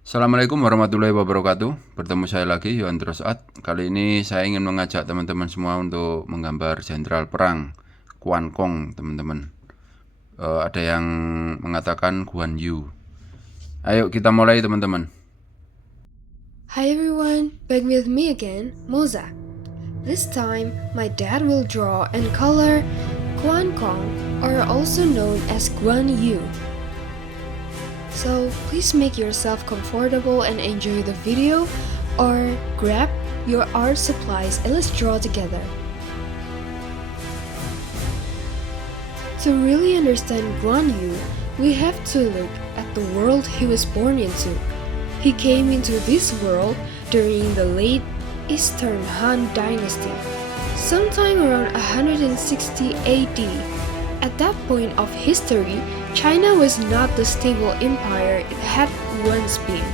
Assalamualaikum warahmatullahi wabarakatuh. Bertemu saya lagi, Yohan. Kali ini saya ingin mengajak teman-teman semua untuk menggambar jenderal perang Guan Kong, teman-teman. Ada yang mengatakan Guan Yu. Ayo kita mulai, teman-teman. Hi everyone, back with me again, Moza. This time, my dad will draw and color Guan Kong, or also known as Guan Yu. So please make yourself comfortable and enjoy the video, or grab your art supplies and let's draw together. To really understand Guan Yu, we have to look at the world he was born into. He came into this world during the late Eastern Han Dynasty, sometime around 160 AD. At that point of history, China was not the stable empire it had once been.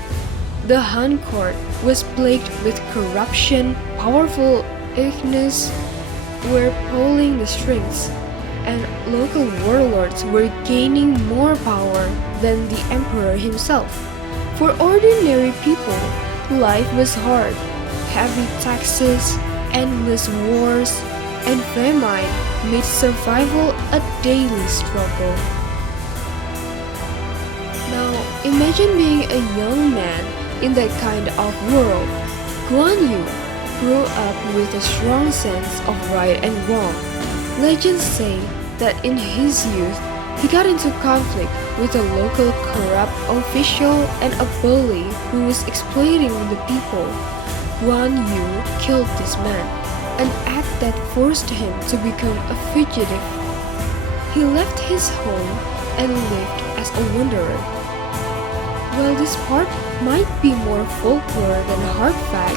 The Han court was plagued with corruption, powerful ignorance were pulling the strings, and local warlords were gaining more power than the emperor himself. For ordinary people, life was hard. Heavy taxes, endless wars, and famine made survival a daily struggle. Now, imagine being a young man in that kind of world. Guan Yu grew up with a strong sense of right and wrong. Legends say that in his youth, he got into conflict with a local corrupt official and a bully who was exploiting the people. Guan Yu killed this man, an act that forced him to become a fugitive. He left his home and lived as a wanderer. While this part might be more folklore than a hard fact,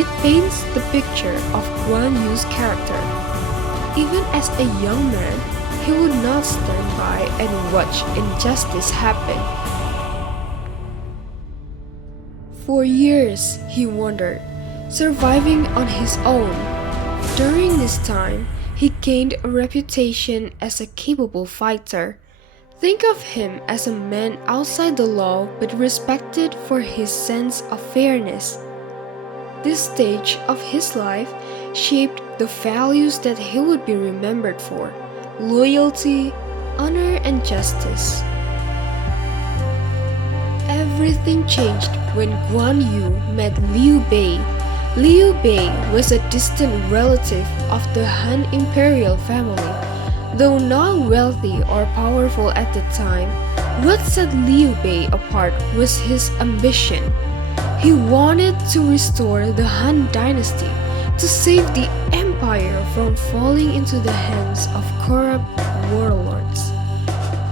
it paints the picture of Guan Yu's character. Even as a young man, he would not stand by and watch injustice happen. For years, he wandered, surviving on his own. During this time, he gained a reputation as a capable fighter. Think of him as a man outside the law but respected for his sense of fairness. This stage of his life shaped the values that he would be remembered for: loyalty, honor, and justice. Everything changed when Guan Yu met Liu Bei. Liu Bei was a distant relative of the Han imperial family. Though not wealthy or powerful at the time, what set Liu Bei apart was his ambition. He wanted to restore the Han dynasty, to save the empire from falling into the hands of corrupt warlords.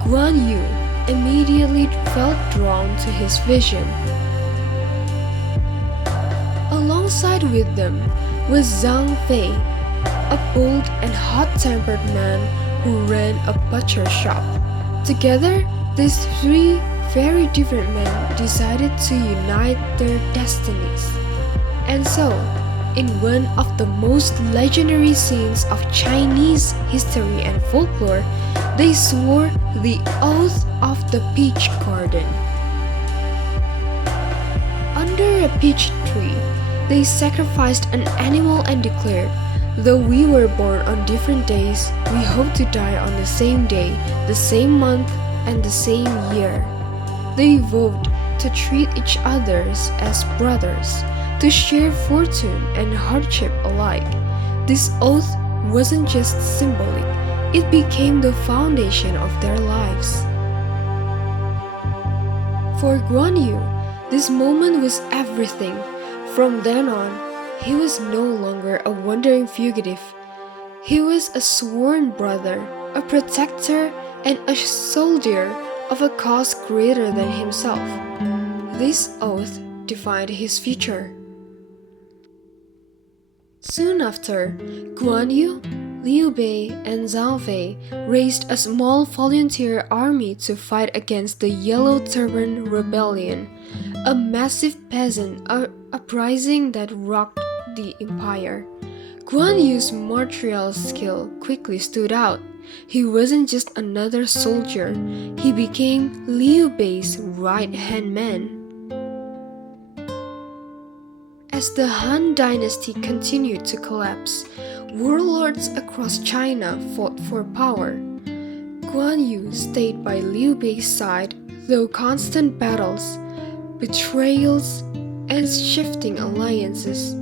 Guan Yu immediately felt drawn to his vision. Alongside with them was Zhang Fei, a bold and hot-tempered man who ran a butcher shop. Together, these three very different men decided to unite their destinies. And so, in one of the most legendary scenes of Chinese history and folklore, they swore the oath of the peach garden. Under a peach tree, they sacrificed an animal and declared, "Though we were born on different days, we hope to die on the same day, the same month, and the same year." They vowed to treat each other as brothers, to share fortune and hardship alike. This oath wasn't just symbolic, it became the foundation of their lives. For Guan Yu, this moment was everything. From then on, he was no longer a wandering fugitive. He was a sworn brother, a protector, and a soldier of a cause greater than himself. This oath defined his future. Soon after, Guan Yu, Liu Bei, and Zhang Fei raised a small volunteer army to fight against the Yellow Turban Rebellion, a massive peasant uprising that rocked the empire. Guan Yu's martial skill quickly stood out. He wasn't just another soldier, he became Liu Bei's right-hand man. As the Han dynasty continued to collapse, warlords across China fought for power. Guan Yu stayed by Liu Bei's side through constant battles, betrayals, and shifting alliances.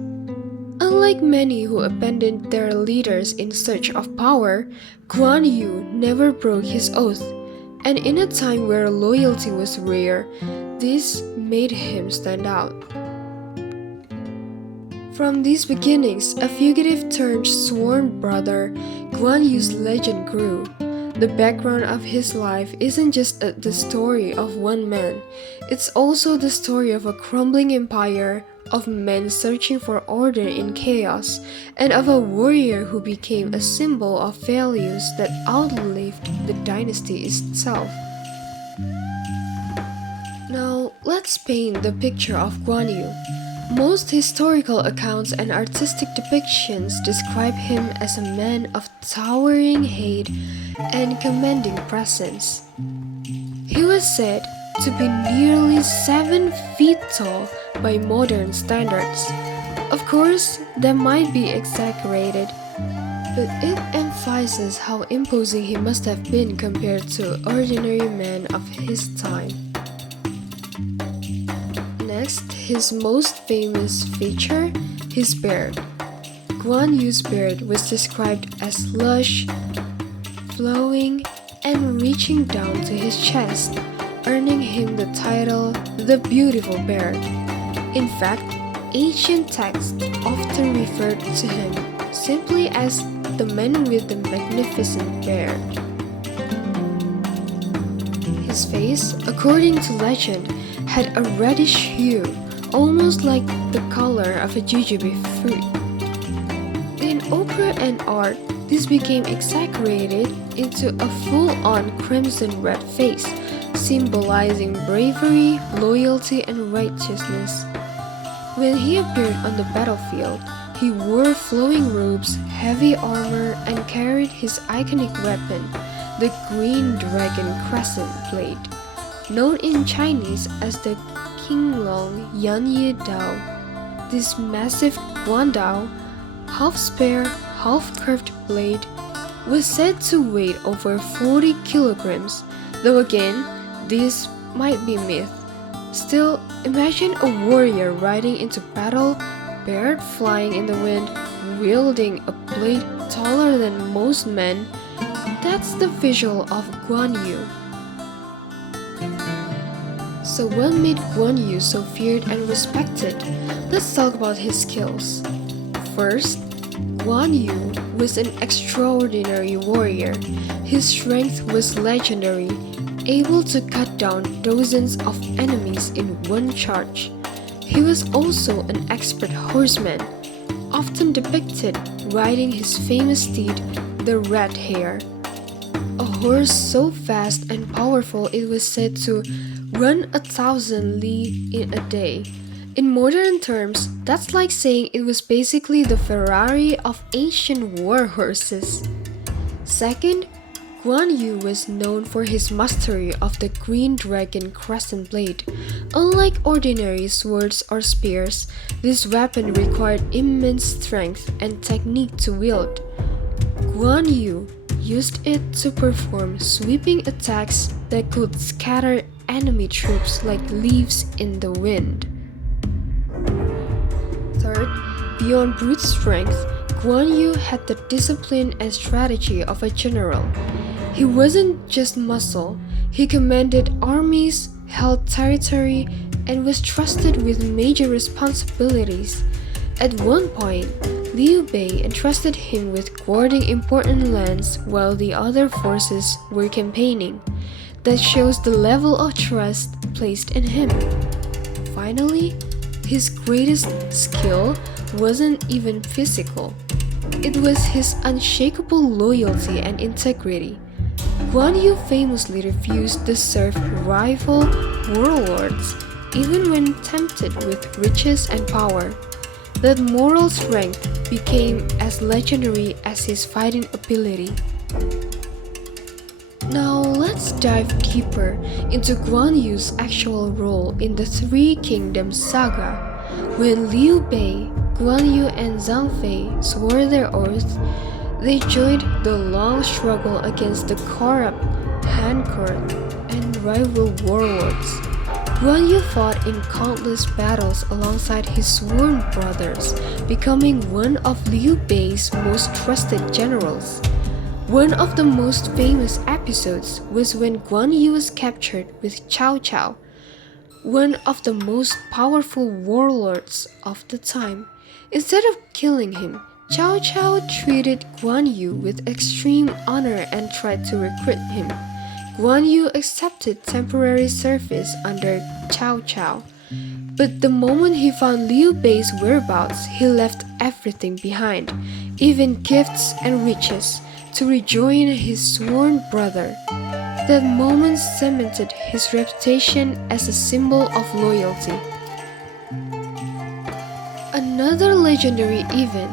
Unlike many who abandoned their leaders in search of power, Guan Yu never broke his oath, and in a time where loyalty was rare, this made him stand out. From these beginnings, a fugitive turned sworn brother, Guan Yu's legend grew. The background of his life isn't just the story of one man, it's also the story of a crumbling empire, of men searching for order in chaos, and of a warrior who became a symbol of values that outlived the dynasty itself. Now, let's paint the picture of Guan Yu. Most historical accounts and artistic depictions describe him as a man of towering height and commanding presence. He was said to be nearly 7 feet tall by modern standards. Of course, that might be exaggerated, but it emphasizes how imposing he must have been compared to ordinary men of his time. Next, his most famous feature, his beard. Guan Yu's beard was described as lush, flowing, and reaching down to his chest, earning him the title the Beautiful Beard. In fact, ancient texts often referred to him simply as the man with the magnificent beard. His face, according to legend, had a reddish hue, almost like the color of a jujube fruit. In opera and art, this became exaggerated into a full-on crimson red face, symbolizing bravery, loyalty, and righteousness. When he appeared on the battlefield, he wore flowing robes, heavy armor, and carried his iconic weapon, the green dragon crescent blade, known in Chinese as the Qinglong Yanyi Dao. This massive guandao, half-spare, half-curved blade, was said to weigh over 40 kilograms, though again, this might be myth. Still, imagine a warrior riding into battle, beard flying in the wind, wielding a blade taller than most men. That's the visual of Guan Yu. So what made Guan Yu so feared and respected? Let's talk about his skills. First, Guan Yu was an extraordinary warrior. His strength was legendary, able to cut down dozens of enemies in one charge. He was also an expert horseman, often depicted riding his famous steed, the Red Hare. A horse so fast and powerful it was said to run 1,000 li in a day. In modern terms, that's like saying it was basically the Ferrari of ancient war horses. Second, Guan Yu was known for his mastery of the green dragon crescent blade. Unlike ordinary swords or spears, this weapon required immense strength and technique to wield. Guan Yu used it to perform sweeping attacks that could scatter enemy troops like leaves in the wind. Third, beyond brute strength, Guan Yu had the discipline and strategy of a general. He wasn't just muscle, he commanded armies, held territory, and was trusted with major responsibilities. At one point, Liu Bei entrusted him with guarding important lands while the other forces were campaigning. That shows the level of trust placed in him. Finally, his greatest skill wasn't even physical. It was his unshakable loyalty and integrity. Guan Yu famously refused to serve rival warlords, even when tempted with riches and power. That moral strength became as legendary as his fighting ability. Now let's dive deeper into Guan Yu's actual role in the Three Kingdoms saga. When Liu Bei, Guan Yu, and Zhang Fei swore their oaths, they joined the long struggle against the corrupt, hand-court, and rival warlords. Guan Yu fought in countless battles alongside his sworn brothers, becoming one of Liu Bei's most trusted generals. One of the most famous episodes was when Guan Yu was captured with Cao Cao, one of the most powerful warlords of the time. Instead of killing him, Cao Cao treated Guan Yu with extreme honor and tried to recruit him. Guan Yu accepted temporary service under Cao Cao, but the moment he found Liu Bei's whereabouts, he left everything behind, even gifts and riches, to rejoin his sworn brother. That moment cemented his reputation as a symbol of loyalty. Another legendary event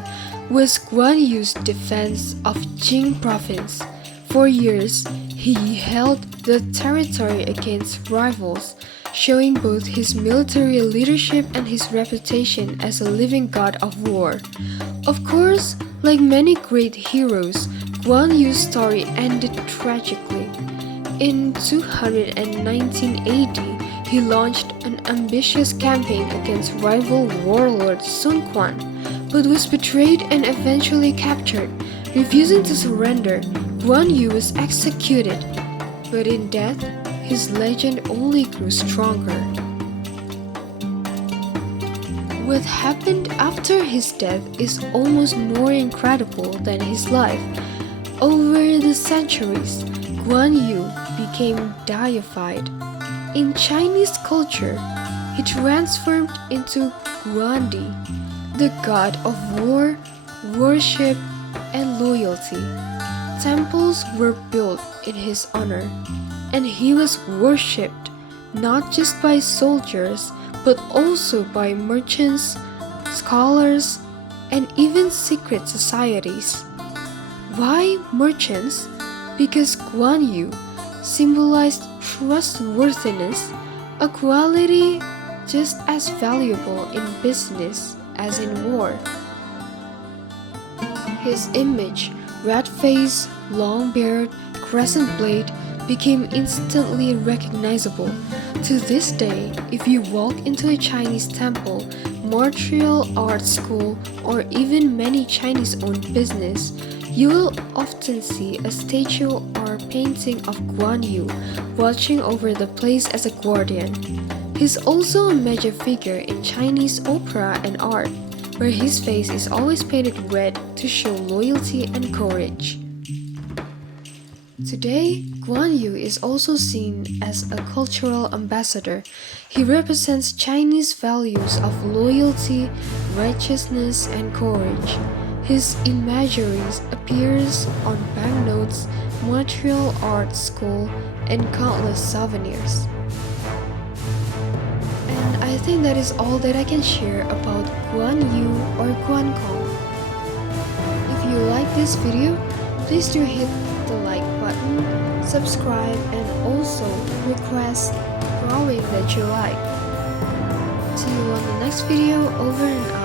was Guan Yu's defense of Jing province. For years, he held the territory against rivals, showing both his military leadership and his reputation as a living god of war. Of course, like many great heroes, Guan Yu's story ended tragically. In 219 AD, he launched an ambitious campaign against rival warlord Sun Quan, but was betrayed and eventually captured. Refusing to surrender, Guan Yu was executed, but in death, his legend only grew stronger. What happened after his death is almost more incredible than his life. Over the centuries, Guan Yu became deified. In Chinese culture, he transformed into Guandi, the god of war, worship, and loyalty. Temples were built in his honor, and he was worshipped not just by soldiers but also by merchants, scholars, and even secret societies. Why merchants? Because Guan Yu symbolized trustworthiness, a quality just as valuable in business as in war. His image, red face, long beard, crescent blade, became instantly recognizable. To this day, if you walk into a Chinese temple, martial arts school, or even many Chinese-owned business, you will often see a statue or painting of Guan Yu watching over the place as a guardian. He's also a major figure in Chinese opera and art, where his face is always painted red to show loyalty and courage. Today, Guan Yu is also seen as a cultural ambassador. He represents Chinese values of loyalty, righteousness, and courage. His imageries appears on banknotes, martial arts school, and countless souvenirs. And I think that is all that I can share about Guan Yu or Guan Kong. If you like this video, please do hit the like button, subscribe, and also request drawing that you like. See you on the next video. Over and out.